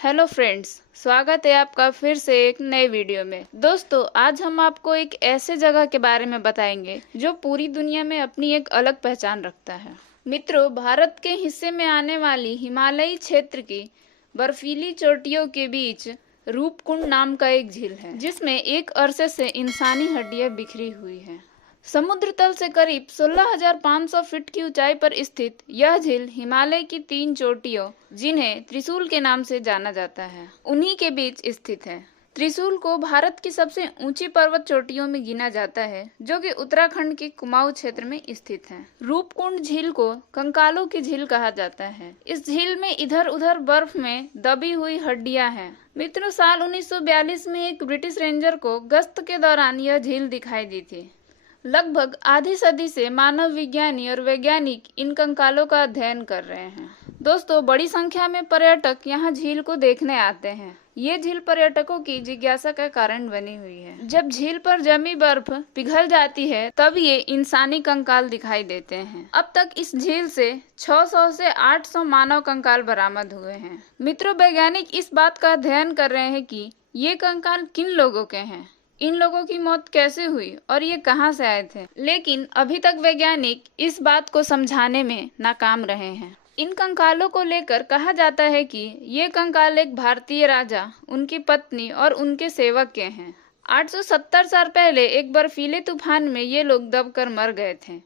Hello friends, स्वागत है आपका फिर से एक नए वीडियो में। दोस्तों, आज हम आपको एक ऐसे जगह के बारे में बताएंगे जो पूरी दुनिया में अपनी एक अलग पहचान रखता है। मित्रों, भारत के हिस्से में आने वाली हिमालयी क्षेत्र की बर्फीली चोटियों के बीच रूपकुंड नाम का एक झील है, जिसमें एक अरसे से इंसानी हड्डियां बिखरी हुई हैं। समुद्र तल से करीब 16,500 फीट की ऊंचाई पर स्थित यह झील हिमालय की 3 चोटियों, जिन्हें त्रिशूल के नाम से जाना जाता है, उन्हीं के बीच स्थित है। त्रिशूल को भारत की सबसे ऊंची पर्वत चोटियों में गिना जाता है, जो कि उत्तराखंड के कुमाऊं क्षेत्र में स्थित है। रूपकुंड झील को कंकालों की झील कहा जाता है। इस झील में इधर उधर बर्फ में दबी हुई हड्डियां हैं। मित्रों, साल 1942 में एक ब्रिटिश रेंजर को गश्त के दौरान यह झील दिखाई दी थी। लगभग आधी सदी से मानव विज्ञानी और वैज्ञानिक इन कंकालों का अध्ययन कर रहे हैं। दोस्तों, बड़ी संख्या में पर्यटक यहाँ झील को देखने आते हैं। ये झील पर्यटकों की जिज्ञासा का कारण बनी हुई है। जब झील पर जमी बर्फ पिघल जाती है, तब ये इंसानी कंकाल दिखाई देते हैं। अब तक इस झील से 600 से 800 मानव कंकाल बरामद हुए हैं। मित्रों, वैज्ञानिक इस बात का अध्ययन कर रहे हैं कि ये कंकाल किन लोगों के हैं, इन लोगों की मौत कैसे हुई और ये कहां से आए थे। लेकिन अभी तक वैज्ञानिक इस बात को समझाने में नाकाम रहे हैं। इन कंकालों को लेकर कहा जाता है कि ये कंकाल एक भारतीय राजा, उनकी पत्नी और उनके सेवक के हैं। 870 साल पहले एक बर्फीले तूफान में ये लोग दबकर मर गए थे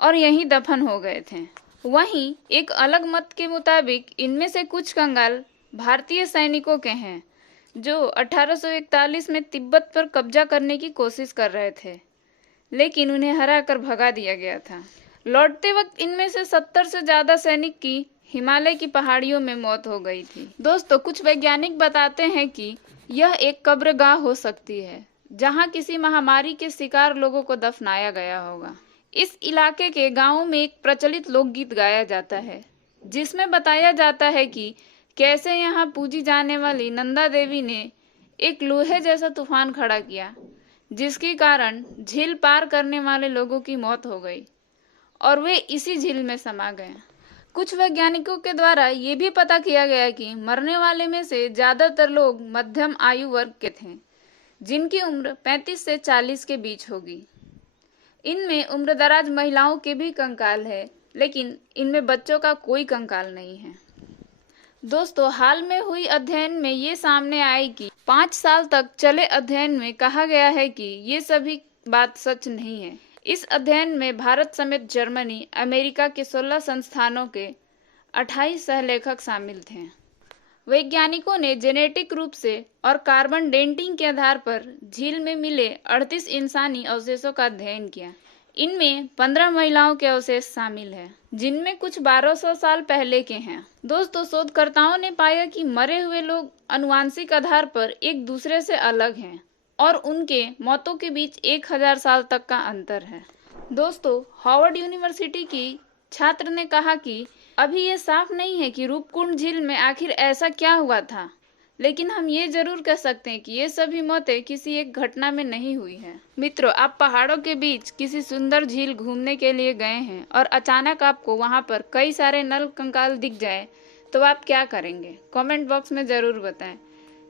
और यहीं दफन हो गए थे। वहीं एक अलग मत के मुताबिक इनमें से कुछ कंकाल भारतीय सैनिकों के हैं, जो 1841 में तिब्बत पर कब्जा करने की कोशिश कर रहे थे, लेकिन उन्हें हराकर भगा दिया गया था। लौटते वक्त इनमें से 70 से ज्यादा सैनिक की हिमालय की पहाड़ियों में मौत हो गई थी। दोस्तों, कुछ वैज्ञानिक बताते हैं कि यह एक कब्रगाह हो सकती है, जहां किसी महामारी के शिकार लोगों को दफनाया गया होगा। इस इलाके के गांवों में एक प्रचलित लोकगीत गाया जाता है, जिसमें बताया जाता है कि कैसे यहाँ पूजी जाने वाली नंदा देवी ने एक लोहे जैसा तूफान खड़ा किया, जिसके कारण झील पार करने वाले लोगों की मौत हो गई और वे इसी झील में समा गए। कुछ वैज्ञानिकों के द्वारा ये भी पता किया गया कि मरने वाले में से ज्यादातर लोग मध्यम आयु वर्ग के थे, जिनकी उम्र 35 से 40 के बीच होगी। इनमें उम्रदराज महिलाओं के भी कंकाल है, लेकिन इनमें बच्चों का कोई कंकाल नहीं है। दोस्तों, हाल में हुई अध्ययन में ये सामने आई कि 5 साल तक चले अध्ययन में कहा गया है कि ये सभी बात सच नहीं है। इस अध्ययन में भारत समेत जर्मनी, अमेरिका के 16 संस्थानों के 28 सहलेखक शामिल थे। वैज्ञानिकों ने जेनेटिक रूप से और कार्बन डेटिंग के आधार पर झील में मिले 38 इंसानी अवशेषों का अध्ययन किया। इनमें 15 महिलाओं के अवशेष शामिल हैं, जिनमें कुछ 1200 साल पहले के हैं। दोस्तों, शोधकर्ताओं ने पाया कि मरे हुए लोग आनुवंशिक आधार पर एक दूसरे से अलग हैं और उनके मौतों के बीच 1000 साल तक का अंतर है। दोस्तों, हार्वर्ड यूनिवर्सिटी की छात्र ने कहा कि अभी ये साफ नहीं है कि रूपकुंड झील में आखिर ऐसा क्या हुआ था, लेकिन हम ये जरूर कह सकते हैं कि ये सभी मौतें किसी एक घटना में नहीं हुई हैं। मित्रों, आप पहाड़ों के बीच किसी सुंदर झील घूमने के लिए गए हैं और अचानक आपको वहां पर कई सारे नल कंकाल दिख जाए, तो आप क्या करेंगे? कमेंट बॉक्स में जरूर बताएं।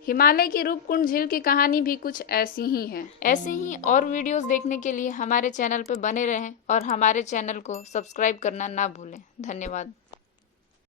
हिमालय की रूपकुंड झील की कहानी भी कुछ ऐसी ही है। ऐसे ही और वीडियोस देखने के लिए हमारे चैनल पर बने रहें और हमारे चैनल को सब्सक्राइब करना ना भूलें। धन्यवाद।